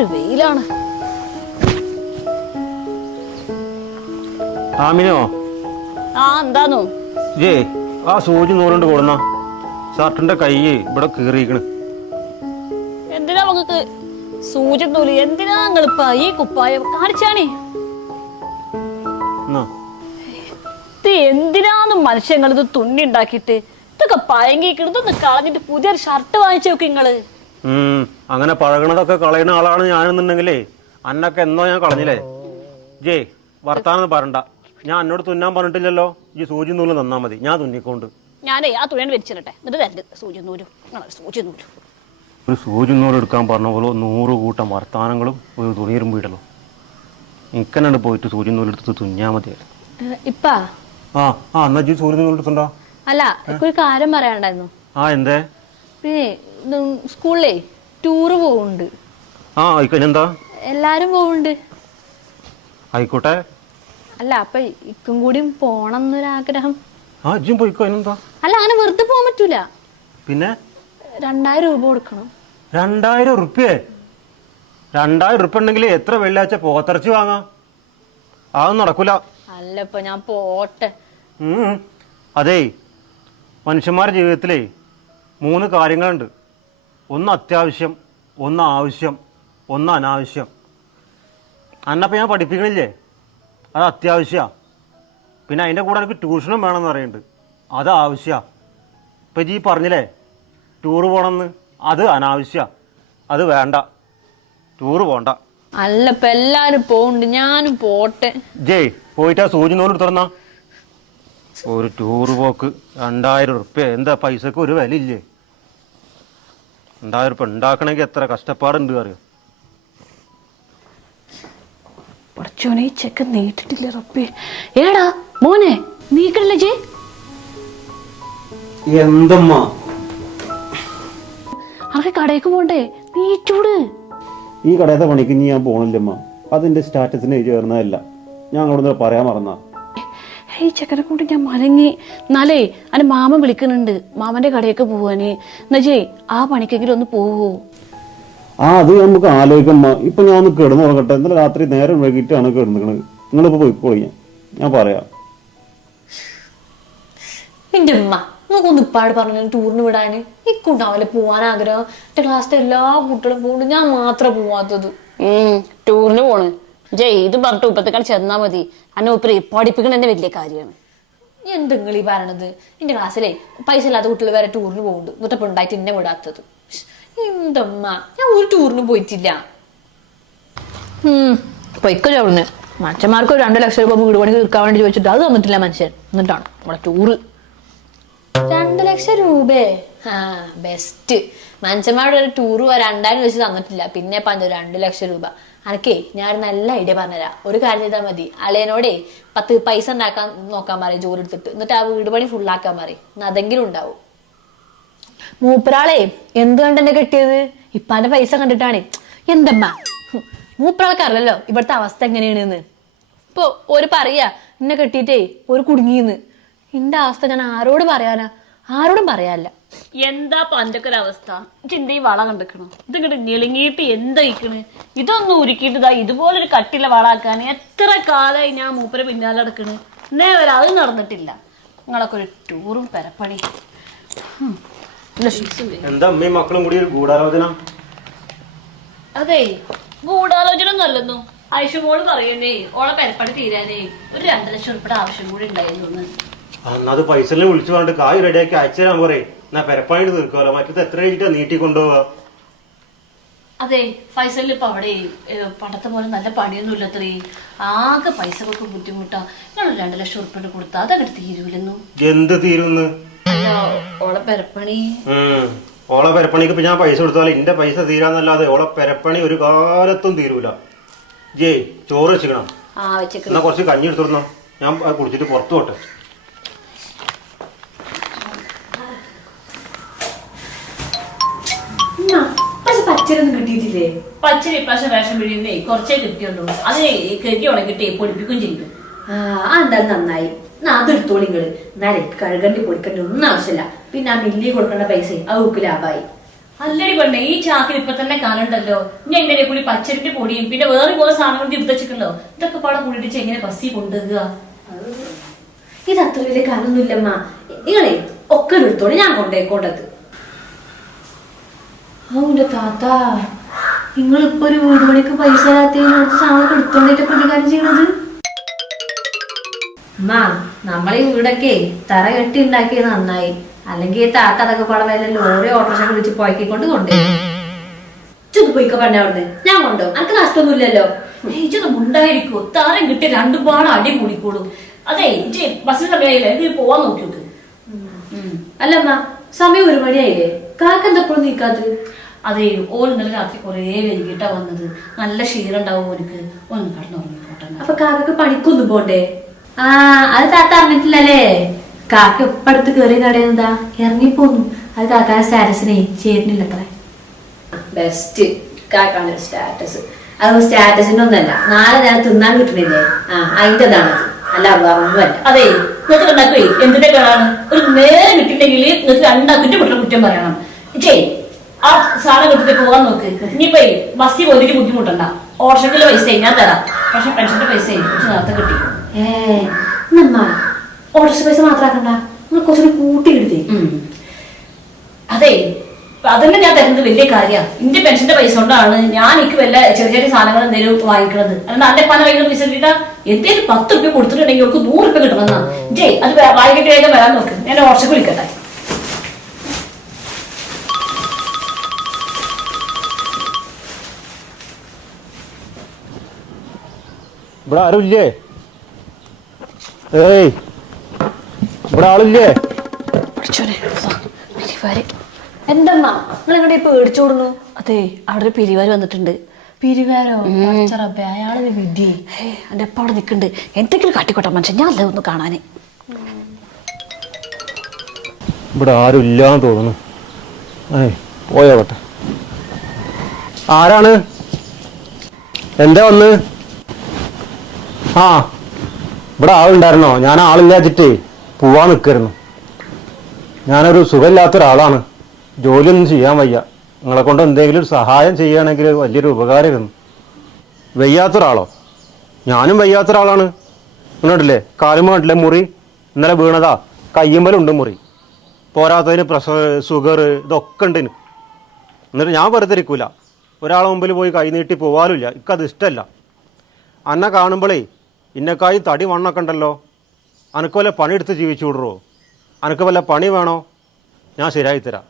എന്തൊരു വെയിലാണ്. ആമിനോ? ആ എന്താന്നോ? ജേ ആ സൂചി നൂറുണ്ട് കൊടുന്ന. ഷർട്ടിന്റെ കൈ ഇവിടെ കീറിയിരിക്കണ്. എന്തിനാ നമുക്ക് സൂചി നൂൽ? എന്തിനാ നിങ്ങളിപ്പ ഈ കുപ്പായം കാണിച്ചാണേ? ഇത് എന്തിനാന്ന് മനുഷ്യങ്ങൾ ഇത് തുന്നി ഉണ്ടാക്കിയിട്ട്? ഇതൊക്കെ പഴങ്കിക്കണം ഇതൊന്ന് കളഞ്ഞിട്ട് പുതിയൊരു ഷർട്ട് വാങ്ങിച്ചു നോക്കി നിങ്ങൾ. അങ്ങനെ പഴകണതൊക്കെ കളയുന്ന ആളാണ് ഞാനെന്നുണ്ടെങ്കിലേ അന്നൊക്കെ എന്നോ ഞാൻ കളഞ്ഞില്ലേ? ജേ വർത്താനം പറണ്ട ഞാൻ എന്നോട് തുന്നാൻ പറഞ്ഞിട്ടില്ലല്ലോ. ഈ സൂചി നൂൽ തന്നാ മതി. ഞാൻ തുന്നിക്കൊണ്ട്. ഞാനേ ആ തുണിയാണ് വലിച്ചിരട്ടെ എന്നിട്ട് തരണ്ട് സൂചി നൂലും. സൂചി നൂലും. ഒരു സൂചി നൂൽ എടുക്കാൻ പറഞ്ഞ പോലെ നൂറ് കൂട്ടം വർത്താനങ്ങളും ഒരു തുണിയും വീടലോ ഇക്കനാണ് പോയിട്ട് സൂചി നൂലെടുത്ത് തുന്നാ മതിയായിരുന്നു. ഇപ്പാ? ആ ആ എന്നാ ജി സൂചി നൂലെടുത്തുണ്ടോ അല്ല ഇപ്പൊ ഒരു കാര്യം പറയാനുണ്ടായിരുന്നു. ആ എന്തേ? പിന്നെ ഇത് സ്കൂളിലേ ടൂറ് പോകുന്നുണ്ട് ആ എന്താ എല്ലാരും പോവുണ്ട്. ആയിക്കോട്ടെ. അല്ല അപ്പൊ ഇക്കും കൂടി പോണം എന്നൊരാഗ്രഹം ആ ഇജ്ജും പോയിക്കോ അതിനെന്താ അല്ല അങ്ങനെ വെറുതെ പോകാൻ പറ്റൂല. പിന്നെ? രണ്ടായിരം രൂപ കൊടുക്കണം. രണ്ടായിരം ഉറുപ്പ്യേ? രണ്ടായിരം ഉറുപ്പ്യ ഉണ്ടെങ്കിൽ എത്ര വെള്ളിയാഴ്ച പോത്തിറച്ചി വാങ്ങാം? അതൊന്നും നടക്കൂല. അല്ല ഇപ്പൊ ഞാൻ പോട്ടെ. ഉം. അതേ മനുഷ്യന്മാരുടെ ജീവിതത്തിലേ മൂന്ന് കാര്യങ്ങളുണ്ട്. ഒന്ന് അത്യാവശ്യം ഒന്ന് ആവശ്യം ഒന്ന് അനാവശ്യം അന്നപ്പം ഞാൻ പഠിപ്പിക്കണില്ലേ? അത് അത്യാവശ്യമാണ് പിന്നെ അതിന്റെ കൂടെ എനിക്ക് ട്യൂഷനും വേണമെന്ന് പറയുന്നുണ്ട്. അത് ആവശ്യമാണ് ഇപ്പം ജി പറഞ്ഞില്ലേ? ടൂറ് പോകണമെന്ന്. അത് അനാവശ്യമാണ് അത് വേണ്ട. ടൂറ് പോണ്ട. അല്ല ഇപ്പൊ എല്ലാരും പോകണ്ട് ഞാനും പോട്ടെ. ജയ് പോയിട്ട് ആ സൂചി തുറന്ന ഒരു ടൂറ് പോക്ക് രണ്ടായിരം ഉറുപ്പ്യ. എന്താ പൈസക്ക് ഒരു വില ഇല്ലേ ഉറുപ്പ്യ ഉണ്ടാക്കണമെങ്കിൽ എത്ര കഷ്ടപ്പാടുണ്ട് അറിയോ? പഠിച്ചോനെ ഈ ചെക്ക് നീട്ടിട്ടില്ല റബ്ബേ? ഏടാ മോനെ നീക്കണില്ല ജി? എന്തമ്മ? അനക്ക് കടയ്ക്ക് പോണ്ടേ? നീറ്റൂട് ഈ കടയത്തെ പണിക്ക് ഇനി ഞാൻ പോണില്ലമ്മ. അതിന്റെ സ്റ്റാറ്റസിന് ചേർന്നതല്ല. ഞാൻ അവിടെ പറയാൻ മറന്ന. ഈ ചെക്കനെ കൊണ്ട് ഞാൻ മലങ്ങി. എന്നാലേ അന്റെ മാമൻ വിളിക്കുന്നുണ്ട്. മാമന്റെ കടയൊക്കെ പോവാന്. എന്നുവെച്ചേ ആ പണിക്കെങ്കിലും ഒന്ന് പോവോ? ആ അത് നമുക്ക് ആലോചിക്കമ്മ ഇപ്പൊ ഞാൻ ഒന്ന് കിടന്നു നോക്കട്ടെ ഇന്നലെ രാത്രി നേരം വൈകിട്ടാണ് കിടന്നിക്കണത് നിങ്ങളിപ്പോ പോയിക്കോളി ഞാൻ ഞാൻ പറയാം. എന്റെ ഉമ്മ നമുക്കൊന്ന് ഇപ്പാട് പറഞ്ഞു ടൂറിന് വിടാന്. ഇക്കുണ്ടാവില്ല പോവാൻ ആഗ്രഹം. എന്റെ ക്ലാസ്സിലെ എല്ലാ കുട്ടികളും പോകുന്നുണ്ട്. ഞാൻ മാത്രം പോവാത്തത്. ഉം ടൂറിന് പോണ്. ജയ് ഇത് പറഞ്ഞിട്ട് ഉപ്പത്തേക്കാൾ ചെന്നാ മതി. അന്നെ ഉപ്പരി പഠിപ്പിക്കണ എന്റെ വലിയ കാര്യമാണ്. എന്തെങ്കിലും ഈ പറയണത്? എന്റെ ക്ലാസ്സിലെ പൈസ ഇല്ലാത്ത കുട്ടികൾ വരെ ടൂറിന് പോകുന്നുണ്ട് എന്നിട്ടപ്പോ ഉണ്ടായിട്ട് എന്നെ വിടാത്തത്. എന്തമ്മ? ഞാൻ ഒരു ടൂറിന് പോയിട്ടില്ല. പൊയ്ക്കോ ചോറിന് മച്ചന്മാർക്ക് ഒരു രണ്ട് ലക്ഷം രൂപ വീട് പണി തീർക്കാൻ വേണ്ടി ചോദിച്ചിട്ട് അത് തന്നിട്ടില്ല മനുഷ്യൻ. എന്നിട്ടാണ് നമ്മളെ ടൂറ് രണ്ട് ലക്ഷം രൂപേ? ആ ബെസ്റ്റ് മനുഷ്യന്മാരുടെ ഒരു ടൂർ രണ്ടായിരം വെച്ച് തന്നിട്ടില്ല. പിന്നെ പണ്ട് രണ്ട് ലക്ഷം രൂപ. അനക്കേ ഞാൻ നല്ല ഐഡിയ പറഞ്ഞുതരാം. ഒരു കാര്യം ചെയ്താൽ മതി. അളയനോടെ പത്ത് പൈസ ഉണ്ടാക്കാൻ നോക്കാൻ മാറി ജോലി എടുത്തിട്ട്. എന്നിട്ട് ആ വീട് പണി ഫുള്ളാക്കാൻ എന്നാ അതെങ്കിലും ഉണ്ടാവും. മൂപ്പരാളെ എന്ത് കണ്ടെന്നെ കെട്ടിയത്? ഇപ്പാന്റെ പൈസ കണ്ടിട്ടാണ്. എന്തമ്മ? ഹും, മൂപ്പരാൾക്ക് അറിയാലോ ഇവിടുത്തെ അവസ്ഥ എങ്ങനെയാണെന്ന്. ഇപ്പൊ ഒരു പറയാ എന്നെ കെട്ടിയിട്ടേ ഒരു കുടുങ്ങിന്ന് എന്റെ അവസ്ഥ ഞാൻ ആരോട് പറയാനാ ആരോടും പറയാല്ല എന്താ അവസ്ഥ ചിന്ത ഈ വള കണ്ടിക്കണോ ഇത് ഞെളിങ്ങിയിട്ട് എന്തായിക്കണ് ഇതൊന്നും ഉരുക്കിയിട്ട് ഇതാ ഇതുപോലൊരു കട്ടില വളാക്കാൻ എത്ര കാലമായി ഞാൻ മൂപ്പരെ പിന്നാലെ നടക്കണ്? എന്നേ വരെ അത് നടന്നിട്ടില്ല. നിങ്ങളൊക്കെ ഒരു ടൂറും പെരപ്പണി. എന്താ അമ്മയും മക്കളും കൂടി ഒരു ഗൂഢാലോചന? അതെ ഗൂഢാലോചന നല്ലെന്നു ഐഷുമോൾ പറയുന്നേ ഓളെ പെരപ്പണി തീരാനേ ഒരു രണ്ടു ലക്ഷം ഉൾപ്പെടെ ആവശ്യം കൂടി ഉണ്ടായിരുന്നു എന്ന്. അന്ന് അത് പൈസ വിളിച്ചു പറഞ്ഞിട്ട് കായ് റെഡിയാക്കി അയച്ചു തരാൻ പറയും എന്നാ പെരപ്പായിട്ട് തീർക്കുമല്ലോ മറ്റത് എത്ര കഴിഞ്ഞിട്ടാ നീട്ടി കൊണ്ടുപോവാ അതെ ഫൈസലിൽ ഇപ്പൊ അവിടെ പണ്ടത്തെ പോലെ നല്ല പണിയൊന്നും ഇല്ലത്രേ ആകെ പൈസ കൊക്കെ ബുദ്ധിമുട്ടാ. ഞങ്ങൾ രണ്ടു ലക്ഷം ഉറുപ്പിട്ട് കൊടുത്താ. അതങ്ങോട്ട് തീരൂലെന്നു? എന്ത് തീരുന്ന്? ഓളെ പെരപ്പണി. ഓളെ പെരപ്പണിക്ക് ഇപ്പൊ ഞാൻ പൈസ കൊടുത്താൽ എന്റെ പൈസ തീരാന്നല്ലാതെ ഓളെ പെരപ്പണി ഒരു കാലത്തും തീരൂല. ജേ ചോറ് വെച്ചിക്കണം? കുറച്ച് കഞ്ഞി എടുത്തിരുന്നോ ഞാൻ കുടിച്ചിട്ട് പുറത്തു പോട്ടെ പച്ചരൊന്നും കിട്ടിയിട്ടില്ലേ? പച്ചരി ഇപ്രാവശ്യം വേഷം കുറച്ചേ കിട്ടിയുള്ളൂ. അത് കരുതി ഉണക്കിട്ടേ പൊടിപ്പിക്കുകയും ചെയ്തു. ആ എന്തായാലും നന്നായി. എന്നാ അതെടുത്തോളി നിങ്ങൾ എന്നാലേ കഴുകണ്ടി പൊടിക്കണ്ടി ഒന്നും ആവശ്യമില്ല. പിന്നെ ആ മില്ലി കൊടുക്കേണ്ട പൈസ ആ ഊക്ക് ലാഭമായി അല്ലടി പെണ്ണെ ഈ ചാക്കിൽ ഇപ്പൊ തന്നെ കാലുണ്ടല്ലോ. ഇനി എങ്ങനെ കൂടി പച്ചരിന്റെ പൊടിയും പിന്നെ വേറെ പോലെ സാധനങ്ങൾ എടുത്തച്ചിട്ടുണ്ടോ ഇതൊക്കെ പാടെ കൂടിയിട്ട് എങ്ങനെ ബസ്സി കൊണ്ടുപോകുക ഇത് അത്ര വലിയ കാലൊന്നുമില്ലമ്മ. നിങ്ങളെ ഒക്കെ എടുത്തോടെ ഞാൻ കൊണ്ടേ കൊണ്ടേക്കോണ്ടത്. അവന്റെ താത്ത. നിങ്ങളിപ്പോ ഒരു വീട് പണിക്ക് പൈസ സാധനം എടുത്തോണ്ടിട്ട് പ്രതികാരം ചെയ്യണത്? അമ്മ നമ്മളെ വീടൊക്കെ തറ കെട്ടി ഉണ്ടാക്കിയത് നന്നായി. അല്ലെങ്കിൽ ഈ താത്ത അതൊക്കെ പാടെ വല്ല ലോറി ഓട്ടോറിക്ഷ വിളിച്ച് പോയിക്കൊണ്ട് കൊണ്ടേ. ചുക്ക് പോയിക്കോ പണ്ട അവിടുന്ന്. ഞാൻ കൊണ്ടോ? അനക്ക് നഷ്ടമൊന്നുമില്ലല്ലോ. ഇതൊന്നും ഉണ്ടായിരിക്കോ താരം കിട്ടിയ രണ്ടു പാടെ അടി കൂടിക്കോളും അതെ ഇജ്ജ് ബസ്സിന് സമയമായില്ലേ ഇത് പോവാൻ നോക്കി നോക്ക് അല്ലമ്മ സമയം ഒരു മണിയായില്ലേ? കാക്ക എന്തപ്പോഴും നീക്കാത്തത്? അതെ ഓൾ ഇന്നലെ രാത്രി കുറേ വൈകിട്ടാ വന്നത്. നല്ല ക്ഷീരം ഉണ്ടാവും ഓനക്ക്. ഒന്ന് കടന്നുറങ്ങിക്കോട്ടെ. അപ്പൊ കാക്കക്ക് പണിക്കൊന്നും പോണ്ടേ? ആ അത് താത്ത അറിഞ്ഞിട്ടില്ലല്ലേ? കാക്ക ഇപ്പടുത്ത് കയറി കടയുന്നതാ ഇറങ്ങിപ്പോന്നു. അത് കാക്കാന്റെ സ്റ്റാറ്റസിനെ ചേരുന്നില്ല അത്ര ബെസ്റ്റ് കാക്കാന്റെ സ്റ്റാറ്റസ്. അത് സ്റ്റാറ്റസിന്റെ ഒന്നല്ല നാളെ നേരം തിന്നാൻ കിട്ടണില്ലേ? ആ അതിന്റെതാണ് അല്ല വേറൊന്നുമല്ല അതെ നിങ്ങൾക്ക് രണ്ടാക്കുവേ എന്തിന്റെ കാണാണ് ഒരു നേരം കിട്ടിയില്ലെങ്കിൽ നിങ്ങൾക്ക് രണ്ടാക്കിട്ട് കുറ്റം കുറ്റം പറയണം ചെയ് ആ സാധനം എടുത്തിട്ട് പോകാൻ നോക്ക്. ഇനിയിപ്പോ ബസ്സിൽ പോയിട്ട് ബുദ്ധിമുട്ടണ്ട. ഓർഷക്കിലെ പൈസ ഞാൻ തരാം. പക്ഷെ പെൻഷന്റെ പൈസ കുറച്ച് നേരത്തെ കിട്ടി. ഏ ഓർഡർ പൈസ മാത്രാക്കണ്ട നിങ്ങൾ കുറച്ചുകൂടി കൂട്ടി എടുത്തേ. അതെ അതന്നെ ഞാൻ തരുന്നത് വലിയ കാര്യമാണ് എന്റെ പെൻഷന്റെ പൈസ കൊണ്ടാണ് ഞാൻ എനിക്ക് വല്ല ചെറിയ ചെറിയ സാധനങ്ങൾ എന്തെങ്കിലും വാങ്ങിക്കണത്. അല്ലാണ്ട് അന്റെ പല വൈകുന്നത് പൈസ കിട്ടാ എന്തേലും പത്ത് റുപ്യ കൊടുത്തിട്ടുണ്ടെങ്കിൽ അവർക്ക് നൂറ് റുപ്യ കിട്ടണമെന്നാ ജയ് അത് വായിക്കട്ടെ വേഗം വരാൻ നോക്ക്. ഞാൻ ഓർഷക്ക് വിളിക്കട്ടെ. ഇവിടെ ആരുമില്ലേ? ഇല്ലേ ഏയ് ഇവിടെ ആളില്ലേ? എന്തമ്മ നിങ്ങൾ എങ്ങോട്ടേ പേടിച്ചോടുന്നു അതെ അവിടെ ഒരു പിരിവാര് വന്നിട്ടുണ്ട്. പിരിവാരോ? റബ്ബേ അയാളൊരു വിധി എന്റെ അപ്പ അവിടെ നിൽക്കുന്നുണ്ട്. എന്തെങ്കിലും കാട്ടിക്കോട്ടെ മനുഷ്യൻ ഞാൻ അല്ലേ ഒന്ന് കാണാന്? ഇവിടെ ആരും ഇല്ലാന്ന് തോന്നുന്നു. ഏയ് പോയോട്ടെ ആരാണ്? എന്താ വന്ന്? ആ ഇവിടെ ആളുണ്ടായിരുന്നോ? ഞാൻ ആളില്ലാച്ചിട്ടേ പോവാൻ നിൽക്കായിരുന്നു ഞാനൊരു സുഖമില്ലാത്ത ഒരാളാണ്. ജോലിയൊന്നും ചെയ്യാൻ വയ്യ. നിങ്ങളെ കൊണ്ട് എന്തെങ്കിലും ഒരു സഹായം ചെയ്യുകയാണെങ്കിൽ വലിയൊരു ഉപകാരമായിരുന്നു. വയ്യാത്തൊരാളോ ഞാനും വയ്യാത്തൊരാളാണ് ഇങ്ങോട്ടില്ലേ കാലും കണ്ടില്ലേ മുറി ഇന്നലെ വീണതാ. കയ്യുമ്പലുണ്ട് മുറി. പോരാത്തതിന് പ്രസ ഷുഗർ ഇതൊക്കെ ഉണ്ട് എന്നിട്ട് ഞാൻ വെറുതെ ഇരിക്കൂല. ഒരാളെ മുമ്പിൽ പോയി കൈ നീട്ടി പോവാലുമില്ല. എനിക്കത് ഇഷ്ടമല്ല. അന്നെ കാണുമ്പോഴേ ഇന്നക്കായി തടി വണ്ണൊക്കെ ഉണ്ടല്ലോ. അനക്ക് വല്ല പണിയെടുത്ത് ജീവിച്ചു വിടുറോ? അനക്ക് വല്ല പണി വേണോ? ഞാൻ ശരിയായി തരാം.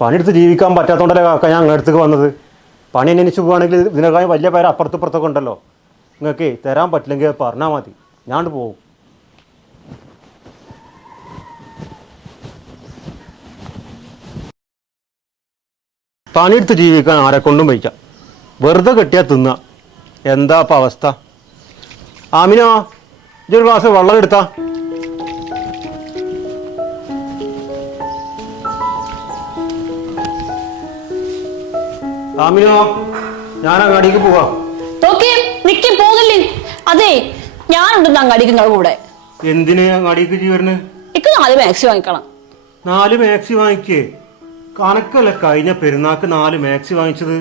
പണിയെടുത്ത് ജീവിക്കാൻ പറ്റാത്തതുകൊണ്ടല്ലേ കാക്ക ഞാൻ അങ്ങടുത്തേക്ക് വന്നത്? പണി അന്വേഷിച്ച് പോവുകയാണെങ്കിൽ ഇതിനേക്കാളും വലിയ പേര് അപ്പുറത്ത് ഇപ്പുറത്തൊക്കെ ഉണ്ടല്ലോ. നിങ്ങൾക്ക് തരാൻ പറ്റില്ലെങ്കിൽ പറഞ്ഞാൽ മതി. ഞാണ്ട് പോകും പണിയെടുത്ത് ജീവിക്കാൻ ആരെക്കൊണ്ടും വയ്ക്കാം. വെറുതെ കെട്ടിയാൽ തിന്നുക എന്താ അപ്പം അവസ്ഥ? ആമിനോ ഇതൊരു ഗ്ലാസ് വെള്ളം എടുത്താ. ആമിനോ ഞാൻ അങ്ങാടിക്ക് പോവാ. ഓക്കേ നിക്കി പോകല്ലേ. അതെ ഞാനുണ്ടെന്ന് അങ്ങാടിക്ക് നിങ്ങളുടെ കൂടെ. എന്തിന് അങ്ങാടിക്ക് ചെയ്യുന്നത് ഇക്ക് നാല് മാക്സി വാങ്ങിക്കണം. നാല് മാക്സി വാങ്ങിക്കേ. കണക്കല്ല കഴിഞ്ഞ പെരുന്നാക്ക് നാല് മാക്സി വാങ്ങിച്ചത്.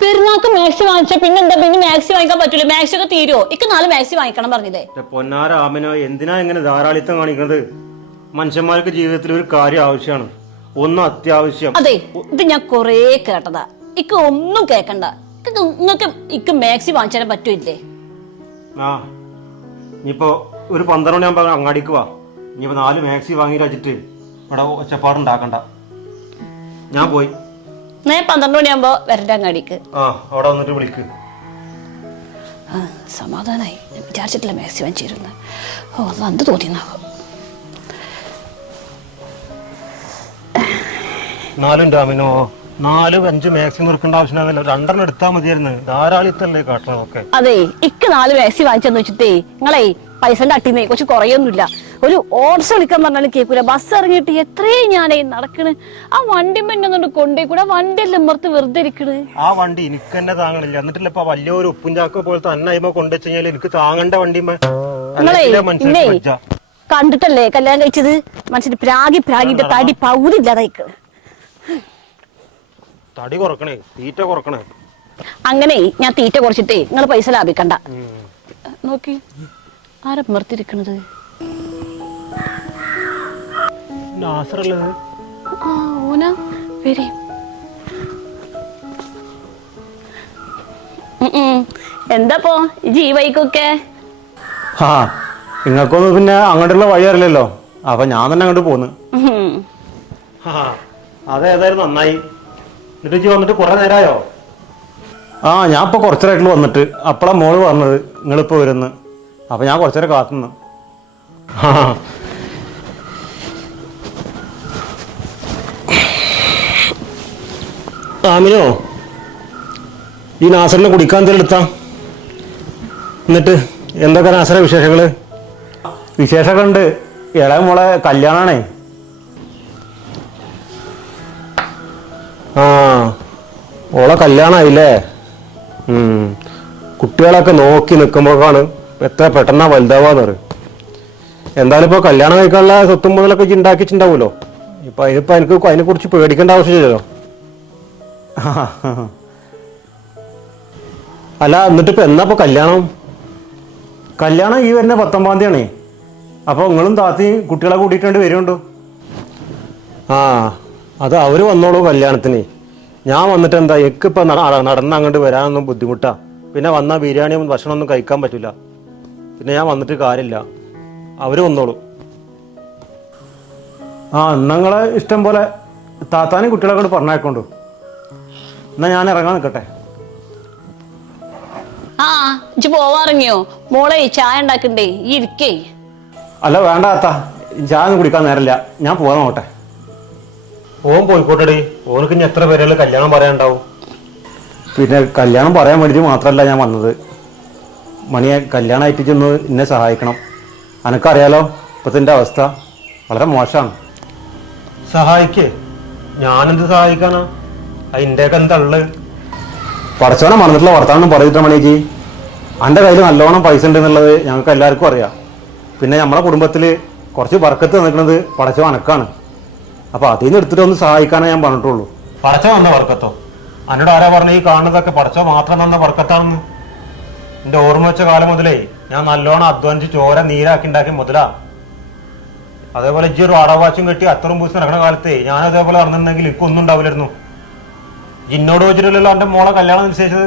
പെരുന്നാൾക്ക് മാക്സി വാങ്ങിച്ച പിന്നെ എന്താ? പിന്നെ മാക്സി വാങ്ങിക്കാൻ പറ്റൂല. മാക്സി ഒക്കെ തീരുമോ ഇക്ക് നാല് മാക്സി വാങ്ങിക്കണം പറഞ്ഞില്ലേ? പൊന്നാരാമനോ പൊന്നാര ആമിനോ എന്തിനാ ഇങ്ങനെ ധാരാളിത്തം കാണിക്കുന്നത് മനുഷ്യന്മാർക്ക് ജീവിതത്തിൽ ഒരു കാര്യം ആവശ്യമാണ് ഒന്ന് അത്യാവശ്യം. അതെ ഇത് ഞാൻ കൊറേ കേട്ടതാ. ഇക്ക് ഒന്നും കേക്കണ്ട. നിങ്ങൾക്ക് ഇക്ക് മാക്സി വാങ്ങിച്ചാലേ പറ്റൂല്ലേ? ആ ഇനിയിപ്പോ ഒരു പന്ത്രണ്ട് മണിയാകുമ്പോ അങ്ങാടിക്ക് വാ. ഇനിയിപ്പോ നാല് മാക്സി വാങ്ങി വെച്ചിട്ട് ഇവിടെ ഒച്ചപ്പാടുണ്ടാക്കണ്ട. ഞാൻ പോയി. ഞാൻ പന്ത്രണ്ട് മണിയാകുമ്പോ വരണ്ട അങ്ങാടിക്ക്. ആ അവിടെ വന്നിട്ട് വിളിക്ക്. ആ സമാധാനായി. ഞാൻ വിചാരിച്ചിട്ടില്ല മേസി വാങ്ങിച്ചിരുന്നു. ഓ അത് എന്ത് തോന്നിയെന്നാകും നാലും ഡാമിനോ? നാലും അഞ്ച് മാക്സി നിർക്കേണ്ട ആവശ്യമില്ല രണ്ടെണ്ണം എടുത്താൽ മതിയായിരുന്നു. ധാരാളിത്തല്ലേ കാട്ടണമൊക്കെ അതെ ഇക്ക് നാല് മാക്സി വാങ്ങിച്ചെന്ന് വെച്ചിട്ടേ നിങ്ങളെ പൈസന്റെ അട്ടിന്നേ കുറച്ച് കുറയൊന്നുമില്ല. ഒരു ഓർഡർ വിളിക്കാൻ പറഞ്ഞാലും കേൾക്കൂല. ബസ് ഇറങ്ങിയിട്ട് എത്രയും ഞാനേ നടക്കണ്. ആ വണ്ടി മെന്നുകൊണ്ട് കൊണ്ടേ കൂടെ വണ്ടി എല്ലാം മറത്ത് വെറുതെ ഇരിക്കണ്? ആ വണ്ടി എനിക്ക് തന്നെ താങ്ങണില്ല. എന്നിട്ടില്ല ഇപ്പൊ വലിയൊരു ഉപ്പും ചാക്ക പോലത്തെ അന്നയിമ കൊണ്ടുവച്ചാൽ എനിക്ക് താങ്ങണ്ട വണ്ടി കണ്ടിട്ടല്ലേ കല്യാണം കഴിച്ചത്? മനുഷ്യന് പ്രാഗി പ്രാഗിന്റെ തടി പൗരില്ല തടി കുറക്കണേ തീറ്റ കുറക്കണേ. അങ്ങനെ ഞാൻ തീറ്റ കുറച്ചിട്ടേ നിങ്ങൾ പൈസ ലാഭിക്കണ്ട. നോക്കി. ആരാ നിർത്തിരിക്കണത് നാസറല്ലത് ആ ഓന വരി. എന്താപ്പോ ജീവൈക്കൊക്കെ ആ നിങ്ങൾക്കൊന്നും പിന്നെ അങ്ങോട്ടുള്ള വഴി അറിയില്ലല്ലോ. അപ്പൊ ഞാൻ തന്നെ അങ്ങോട്ട് പോന്ന്. അതേതായാലും നന്നായി. എന്നിട്ട് ജി വന്നിട്ട് കുറെ നേരമായോ ആ ഞാൻ ഇപ്പൊ കുറച്ചേരായിട്ട് വന്നിട്ട്. അപ്പളാ മോൾ പറഞ്ഞത് നിങ്ങളിപ്പോ വരുന്ന്. അപ്പൊ ഞാൻ കുറച്ചേരം കാത്തുനിന്ന്. ആ ആമിനോ? ഈ നാസറിനെ കുടിക്കാൻ എന്തെങ്കിലും എടുത്താ? എന്നിട്ട് എന്തൊക്കെ നാസറ വിശേഷങ്ങൾ? വിശേഷമൊക്കെ ഉണ്ട് ഇളയ മോളെ കല്യാണാണേ. ആ ഓളെ കല്യാണമായില്ലേ. കുട്ടികളൊക്കെ നോക്കി നിൽക്കുമ്പോഴാണ് എത്ര പെട്ടെന്നാ വലുതാവാന്ന് പറയും എന്തായാലും ഇപ്പോൾ കല്യാണം കഴിക്കാനുള്ള സ്വത്തും മുതലൊക്കെ ഉണ്ടാക്കിയിട്ടുണ്ടാവുമല്ലോ? ഇപ്പൊ അതിനിപ്പോ എനിക്ക് അതിനെ കുറിച്ച് പേടിക്കേണ്ട ആവശ്യമില്ലല്ലോ. അല്ല എന്നിട്ട് ഇപ്പൊ എന്നാ ഇപ്പൊ കല്യാണം? കല്യാണം ഈ വരുന്ന പത്തൊമ്പതാം തീയതിയാണേ. അപ്പൊ നിങ്ങളും താത്തിയും കുട്ടികളെ കൂട്ടിയിട്ടുണ്ട് വരുന്നുണ്ടോ ആ അത് അവർ വന്നോളൂ കല്യാണത്തിന്. ഞാൻ വന്നിട്ട് എന്താ എക്ക് ഇപ്പൊ നടന്ന് അങ്ങോട്ട് വരാനൊന്നും ബുദ്ധിമുട്ടാ. പിന്നെ വന്ന ബിരിയാണിയും ഭക്ഷണമൊന്നും കഴിക്കാൻ പറ്റില്ല പിന്നെ ഞാൻ വന്നിട്ട് കാര്യമില്ല. അവർ വന്നോളൂ. ആ നിങ്ങളെ ഇഷ്ടം പോലെ താത്താനും കുട്ടികളെ കൊണ്ട് പറഞ്ഞേക്കൊണ്ടു എന്നാ ഞാൻ ഇറങ്ങാൻ നിൽക്കട്ടെ. ആ ഇജ്ജ് പോവാറിങ്ങിയോ? മോളെ ചായ ഉണ്ടാക്കണ്ടേ? ഈ ഇരിക്കേ. അല്ല വേണ്ട ചായ ഒന്നും കുടിക്കാൻ നേരമില്ല. ഞാൻ പോകാൻ നോട്ടെ ഓൻ പോയിക്കോട്ടെടി. ഓനക്ക് ഇനി എത്ര പേരെ കല്യാണം പറയാനുണ്ടാവും? പിന്നെ കല്യാണം പറയാൻ വേണ്ടിയിട്ട് മാത്രമല്ല ഞാൻ വന്നത്. മണിയെ കല്യാണമായിട്ട് ചെന്ന് എന്നെ സഹായിക്കണം. അനക്കറിയാലോ ഇപ്പത്തിന്റെ അവസ്ഥ വളരെ മോശമാണ്. സഹായിക്കേ. ഞാനെന്ത് സഹായിക്കാനാ? അതിന്റെയൊക്കെ എന്താ ഉള്ളത് പടച്ചോനെ മറന്നിട്ടുള്ള വർത്താനം പറയിട്ട മണിക്ക് എന്റെ കയ്യിൽ നല്ലോണം പൈസ ഉണ്ട് എന്നുള്ളത് ഞങ്ങൾക്ക് എല്ലാവർക്കും അറിയാം. പിന്നെ നമ്മളെ കുടുംബത്തിൽ കുറച്ച് വർക്കത്ത് നിൽക്കുന്നത് പടച്ചോ അനക്കാണ്. അപ്പൊ അതിൽ നിന്ന് എടുത്തിട്ട് ഒന്ന് സഹായിക്കാനേ ഞാൻ പറഞ്ഞിട്ടുള്ളൂ. പടച്ചോ വന്ന വർക്കത്തോ? അന്നോട് ആരാ പറഞ്ഞ ഈ കാണുന്നതൊക്കെ പടച്ചോ മാത്രം തന്ന വർക്കത്താണെന്ന്? എന്റെ ഓർമ്മ വെച്ച കാലം മുതലേ ഞാൻ നല്ലോണം അധ്വാനിച്ച് ചോര നീരാക്കി ഉണ്ടാക്കി മുതലാ. അതേപോലെ ഇജ്ജി ഒരു വാടവാച്ചും കെട്ടി അത്രയും പൂസ് നടക്കുന്ന കാലത്തെ ഞാൻ അതേപോലെ നടന്നിട്ടുണ്ടെങ്കിൽ ഒന്നും ഉണ്ടാവില്ലായിരുന്നു. ഇന്നോട് വെച്ചിട്ടില്ലല്ലോ എന്റെ മോളെ കല്യാണം നിശ്ചയിച്ചത്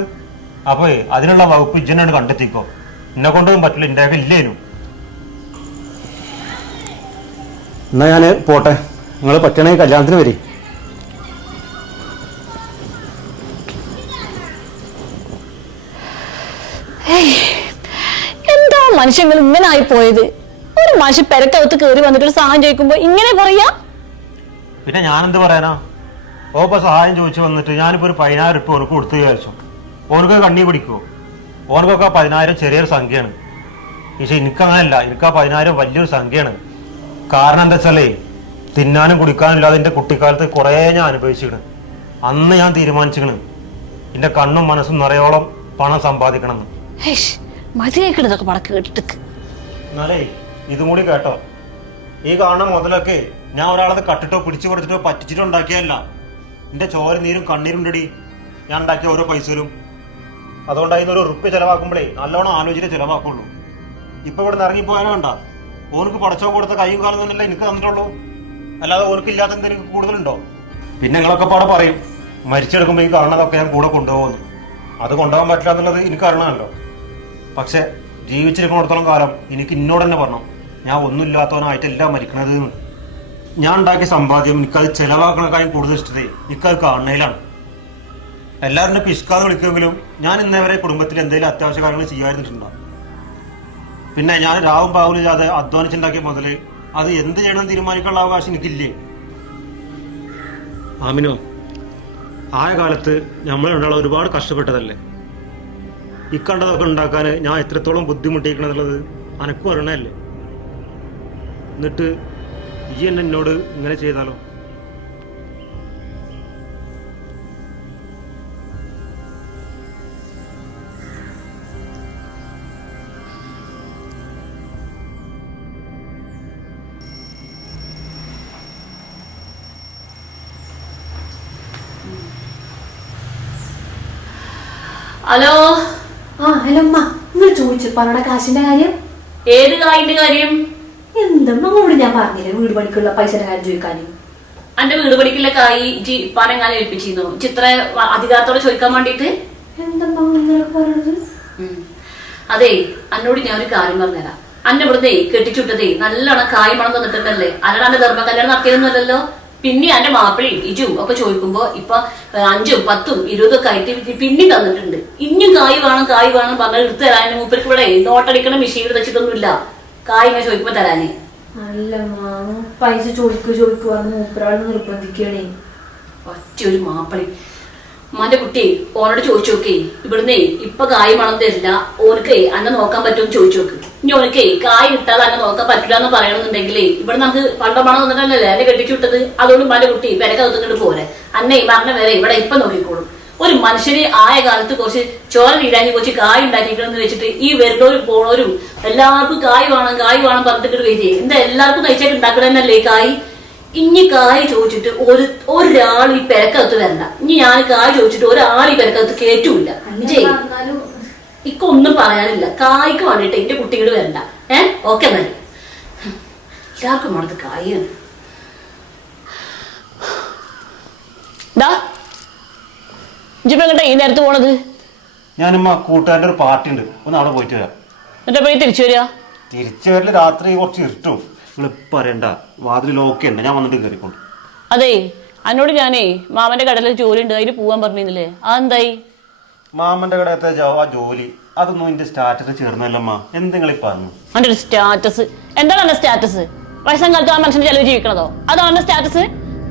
അപ്പൊ അതിനുള്ള വകുപ്പ് ഇജ്ജനാണ് കണ്ടെത്തിക്കോ. എന്നെ കൊണ്ടൊന്നും പറ്റില്ല എന്റെ ഇല്ലേനു. എന്നാ ഞാൻ പോട്ടെ. നിങ്ങൾ പറ്റണമെങ്കിൽ കല്യാണത്തിന് വരി. എന്താ മനുഷ്യങ്ങൾ ഇങ്ങനെ ആയി പോയത്? ഒരു മനുഷ്യ പെരക്കകത്ത് കയറി വന്നിട്ട് ഒരു സഹായം ചോദിക്കുമ്പോ ഇങ്ങനെ പറയാ പിന്നെ ഞാനെന്ത് പറയാനാ? ഓ ഇപ്പൊ സഹായം ചോദിച്ചു വന്നിട്ട് ഞാനിപ്പോ ഒരു പതിനായിരം ഉറുപ്പ് ഓർക്ക് കൊടുത്തു വിചാരിച്ചു. ഓർക്ക് കണ്ണി പിടിക്കുമോ ഓർക്കൊക്കെ ആ പതിനായിരം ചെറിയൊരു സംഖ്യയാണ്. പക്ഷെ എനിക്കങ്ങനല്ല എനിക്ക് ആ പതിനായിരം വലിയൊരു സംഖ്യയാണ്. കാരണം എന്താ വെച്ചാലേ തിന്നാനും കുടിക്കാനും ഇല്ലാതെ എന്റെ കുട്ടിക്കാലത്ത് കുറേ ഞാൻ അനുഭവിച്ചിക്കണ് അന്ന് ഞാൻ തീരുമാനിച്ചിരിക്കണ് എന്റെ കണ്ണും മനസ്സും നിറയോളം പണം സമ്പാദിക്കണം പടക്ക് കേട്ടിട്ട് എന്നാലേ ഇതും കൂടി കേട്ടോ. ഈ കാണുന്ന മുതലൊക്കെ ഞാൻ ഒരാളത് കട്ടിട്ടോ പിടിച്ചു കൊടുത്തിട്ടോ പറ്റിച്ചിട്ടോ ഉണ്ടാക്കിയല്ല എന്റെ ചോര നീരും കണ്ണീരും ഉണ്ടടി ഞാൻ ഉണ്ടാക്കിയ ഓരോ പൈസയിലും അതുകൊണ്ട് അതിന് ഒരു റുപ്യ ചെലവാക്കുമ്പോഴേ നല്ലോണം ആലോചിച്ചിട്ട് ചെലവാക്കുള്ളൂ. ഇപ്പൊ ഇവിടെ നിന്ന് ഇറങ്ങിപ്പോയാലോ വേണ്ട. ഓനക്ക് പടച്ചോ കൊടുത്ത കൈയും കാലം തന്നെയല്ലേ എനിക്ക് തന്നിട്ടുള്ളൂ. അല്ലാതെ ഓനക്ക് ഇല്ലാത്ത എന്തെങ്കിലും കൂടുതലുണ്ടോ? പിന്നെ നിങ്ങളൊക്കെ പാടെ പറയും മരിച്ചെടുക്കുമ്പോൾ ഈ കാണുന്നതൊക്കെ ഞാൻ കൂടെ കൊണ്ടുപോകുന്നു അത് കൊണ്ടുപോകാൻ പറ്റില്ല എന്നുള്ളത് എനിക്ക് അറിയണമല്ലോ. പക്ഷെ ജീവിച്ചിരിക്കുന്നിടത്തോളം കാലം എനിക്ക് ഇന്നോട് തന്നെ പറഞ്ഞു ഞാൻ ഒന്നുമില്ലാത്തവനായിട്ടല്ല മരിക്കണത് എന്ന്. ഞാൻ ഉണ്ടാക്കിയ സമ്പാദ്യം എനിക്കത് ചെലവാക്കണക്കായും കൂടുതൽ ഇഷ്ടത എനിക്കത് കാണുന്നതിലാണ്. എല്ലാവരും എന്നെ പിഷ്കാതെ വിളിക്കുമെങ്കിലും ഞാൻ ഇന്നേവരെ കുടുംബത്തിൽ എന്തെങ്കിലും അത്യാവശ്യ കാര്യങ്ങൾ ചെയ്യാതിട്ടുണ്ടാവും പിന്നെ ഞാൻ രാവും പാവലും ഇല്ലാതെ അധ്വാനിച്ചുണ്ടാക്കിയ മുതൽ അത് എന്ത് ചെയ്യണം തീരുമാനിക്കാനുള്ള അവകാശം എനിക്കില്ലേ ആമിനോ ആയ കാലത്ത് നമ്മൾ രണ്ടാളും ഒരുപാട് കഷ്ടപ്പെട്ടതല്ലേ? ഇക്കണ്ടതൊക്കെ ഉണ്ടാക്കാൻ ഞാൻ എത്രത്തോളം ബുദ്ധിമുട്ടിയിരിക്കണമെന്നുള്ളത് അനക്കും അറിയണല്ലേ എന്നിട്ട് ഈ എന്നെ എന്നോട് ഇങ്ങനെ ചെയ്താലോ? ഹലോ? ആ ഹലോ അമ്മ നിങ്ങൾ ചോദിച്ചു പറഞ്ഞ കാശിന്റെ കാര്യം? ഏത് കായിന്റെ കാര്യം? കൂടി ഞാൻ പറഞ്ഞില്ലേ? വീട് പണിക്കുള്ള പൈസ കാര്യം ചോദിക്കാനും അന്റെ വീട് പണിക്കുള്ള കായി ജി പനങ്ങാനും ഏൽപ്പിച്ചിരുന്നു? ചിത്ര അധികാരത്തോടെ ചോദിക്കാൻ വേണ്ടിട്ട് പറയണത് അതെ അന്നോട് ഞാൻ ഒരു കാര്യം പറഞ്ഞുതരാം. അന്നെ ഇവിടുന്നേ കെട്ടിച്ചുട്ടതേ നല്ലോണം കായ് മണം തന്നിട്ടുണ്ടല്ലേ? അല്ലാണ്ട് അന്റെ ധർമ്മ കല്യാണം നടത്തിയതൊന്നുമല്ലല്ലോ? പിന്നെ അന്റെ മാപ്പിളയും ഇജും ഒക്കെ ചോദിക്കുമ്പോ ഇപ്പൊ അഞ്ചും പത്തും ഇരുപതും ഒക്കെ ആയിട്ട് പിന്നെ തന്നിട്ടുണ്ട്. ഇനിയും കായ് വേണം കായ് വേണം പറഞ്ഞാൽ എടുത്തു തരാൻ മൂപ്പർക്ക് ഇവിടെ നോട്ടടിക്കണ മെഷീൻ വെച്ചിട്ടൊന്നുമില്ല. കായ് ഇങ്ങനെ ചോദിക്കുമ്പോ തരാനേ അല്ലമ്മ പൈസ ചോദിക്കു ചോദിക്കൂ പറഞ്ഞ് മൂപ്പരാൾ നിർബന്ധിക്കണേ. ഒറ്റ ഒരു മാപ്പിളി. ഉമ്മാന്റെ കുട്ടി ഓനോട് ചോദിച്ചു നോക്കേ. ഇവിടുന്നേ ഇപ്പൊ കായ് മണം തരില്ല. ഓനക്കേ അന്നെ നോക്കാൻ പറ്റുമെന്ന് ചോദിച്ചു നോക്ക്. ഇനി ഓനക്കേ കായ് ഇട്ടാൽ അന്നെ നോക്കാൻ പറ്റില്ല എന്ന് പറയണമെന്നുണ്ടെങ്കിലേ ഇവിടെ നമുക്ക് പണ്ട മണം തന്നിട്ടല്ലേ എന്നെ കെട്ടിച്ചു വിട്ടത്. അതുകൊണ്ട് ഉമ്മാന്റെ കുട്ടി പെരക്കകത്തുകൊണ്ട് പോരെ. അന്നേ പറഞ്ഞ വരെ ഇവിടെ ഇപ്പൊ നോക്കിക്കോളും. ഒരു മനുഷ്യന് ആയ കാലത്ത് കുറച്ച് ചോര വീടാക്കി കുറച്ച് കായ് ഉണ്ടാക്കിക്കണമെന്ന് വെച്ചിട്ട് ഈ വരുന്നവരും പോണവരും എല്ലാവർക്കും കായ് വേണം കായ് വേണം പറഞ്ഞിട്ട് വരികയെ എന്താ എല്ലാവർക്കും നയിച്ചേക്ക് ഉണ്ടാക്കണമെന്നല്ലേ കായ്? ഇനി കായ് ചോദിച്ചിട്ട് ഒരു ഒരാൾ ഈ പെരക്കകത്ത് വരണ്ട. ഇനി ഞാൻ കായ് ചോദിച്ചിട്ട് ഒരാൾ ഈ പെരക്കകത്ത് കേറ്റൂല വിജയ് ഒന്നും ഇക്കൊന്നും പറയാനില്ല. കായ്ക്ക് വേണ്ടിട്ട് എന്റെ കുട്ടികൾ വരണ്ട. ഏ? ഓക്കെ നല്ല എല്ലാവർക്കും വേണ്ടത് കായാണ് ഇജിപ്പോ ഈ നേരത്ത് പോണത്? ഞാനുമ്മ കൂട്ടുകാരന്റെ ഒരു പാർട്ടി ഉണ്ട് ഒന്ന് അവിടെ പോയിട്ട് വരാം. എന്നിട്ട് പോയി തിരിച്ചു വരിക? തിരിച്ചു വരൽ രാത്രി കുറച്ച് ഇരുട്ടും. നിങ്ങൾ പറയണ്ട. വാതിൽ ലോക്ക് ഉണ്ട് ഞാൻ വന്നിട്ട് കയറിക്കൊണ്ട് അതെ അന്നോട് ഞാനേ മാമന്റെ കടലിൽ ജോലി ഉണ്ട്. അതിന് പോവാൻ പറഞ്ഞിരുന്നില്ലേ? അതെന്തായി? മാമന്റെ കടയത്തെ ആ ജോലി. അതൊന്നും എന്റെ സ്റ്റാറ്റസ് ചേർന്നല്ലമ്മ എന്തെങ്കിലും പറഞ്ഞു? അവന്റെ ഒരു സ്റ്റാറ്റസ്? എന്താണ് അവന്റെ സ്റ്റാറ്റസ്? വയസ്സാം കാലത്ത് ആ മനുഷ്യന്റെ ചെലവ് ജീവിക്കണതോ? അതാണ് സ്റ്റാറ്റസ്?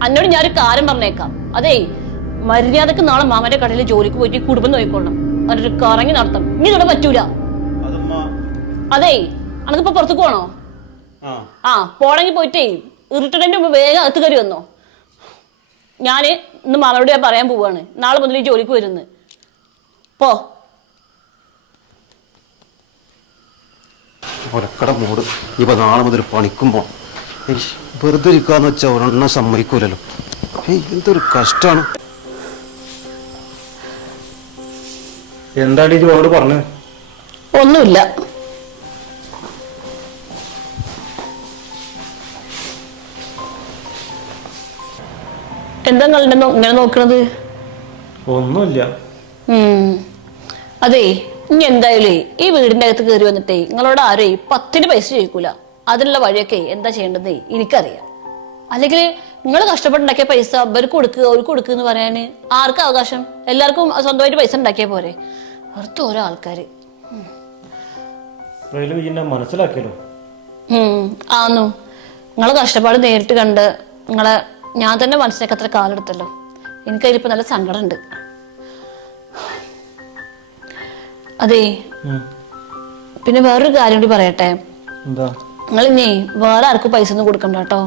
അന്നോട് ഞാനൊരു കാര്യം പറഞ്ഞേക്കാം. അതേ മര്യാദയ്ക്ക് നാളെ മാമന്റെ കടയിൽ ജോലിക്ക് പോയിട്ട് കുടുംബം നോക്കിക്കൊള്ളണം അതൊരു കറങ്ങി നടത്തം. ഇനി ഇവിടെ പറ്റൂല. അതേ അനക്കിപ്പോ പുറത്തേക്ക് പോണോ? ആ. ആ പോണെങ്കിൽ പോയിട്ടേ ഇരുട്ടതിന്റെ മുമ്പ് വേഗം അകത്ത് കയറി വന്നോ. ഞാൻ ഇന്ന് മാമനോട് ഞാൻ പറയാൻ പോവാണ്. നാളെ മുതൽ ഈ ജോലിക്ക് വരുന്നു. പോ. ഒരക്കട മൂട്. ഇപ്പൊ നാളെ മുതൽ പണിക്കുമ്പോ. വെറുതെ ഇരിക്കാന്ന് വെച്ചാൽ ഒരെണ്ണം സമ്മതിക്കൂലല്ലോ. എന്തൊരു എന്തൊരു എന്താടി ഇവളോട് പറഞ്ഞത് ഒന്നുമില്ല. എന്താ കണ്ടെന്നോ ഇങ്ങനെ നോക്കണത്? ഒന്നുമില്ല. അതെ ഇനി എന്തായാലും ഈ വീടിന്റെ അകത്ത് കയറി വന്നിട്ടേ നിങ്ങളോട് ആരേ പത്തിന് പൈസ ചോദിക്കൂല. അതിനുള്ള വഴിയൊക്കെ എന്താ ചെയ്യേണ്ടത് എനിക്കറിയാം. അല്ലെങ്കിൽ നിങ്ങൾ കഷ്ടപ്പെട്ടുണ്ടാക്കിയ പൈസ അവർക്ക് കൊടുക്കുക അവർക്ക് കൊടുക്കുക എന്ന് പറയാന് ആർക്കും അവകാശം? എല്ലാവർക്കും സ്വന്തമായിട്ട് പൈസ ഉണ്ടാക്കിയാൽ പോരെ. വെറുതെ ഓരോ ആൾക്കാർ മനസ്സിലാക്കിയല്ലോ? ആന്നു. നിങ്ങളെ കഷ്ടപ്പാട് നേരിട്ട് കണ്ട് നിങ്ങളെ ഞാൻ തന്നെ മനസ്സിലാക്കി അത്ര കാലെടുത്തല്ലോ. എനിക്കതിലിപ്പോ നല്ല സങ്കടമുണ്ട് അതെ. പിന്നെ വേറൊരു കാര്യം കൂടി പറയട്ടെ. നിങ്ങൾ ഇനി വേറെ ആർക്കും പൈസ ഒന്നും കൊടുക്കണ്ട കേട്ടോ.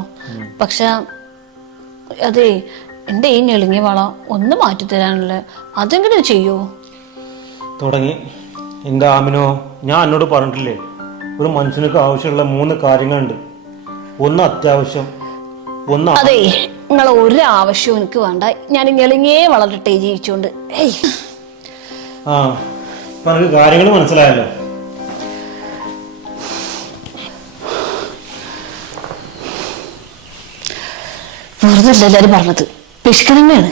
പക്ഷെ അതെ എന്റെ ഈ ഞെളിങ്ങിയ വള ഒന്ന് മാറ്റി തരാനുള്ള അതെങ്ങനെ ചെയ്യോ? തുടങ്ങി. എന്താ ആമിനോ ഞാൻ എന്നോട് പറഞ്ഞിട്ടില്ലേ ഒരു മനുഷ്യനൊക്കെ ആവശ്യമുള്ള മൂന്ന് കാര്യങ്ങളുണ്ട്. ഒന്ന് അത്യാവശ്യം ഒന്ന് അതെ നിങ്ങളെ ഒരു ആവശ്യവും എനിക്ക് വേണ്ട. ഞാൻ ഞെളിങ്ങേ വളരട്ടെ ജീവിച്ചോണ്ട്. ആ കാര്യങ്ങൾ മനസ്സിലായല്ലോ. വെറുതെ എല്ലാരും പറഞ്ഞത്. പിഷ്കരമ്മയാണ്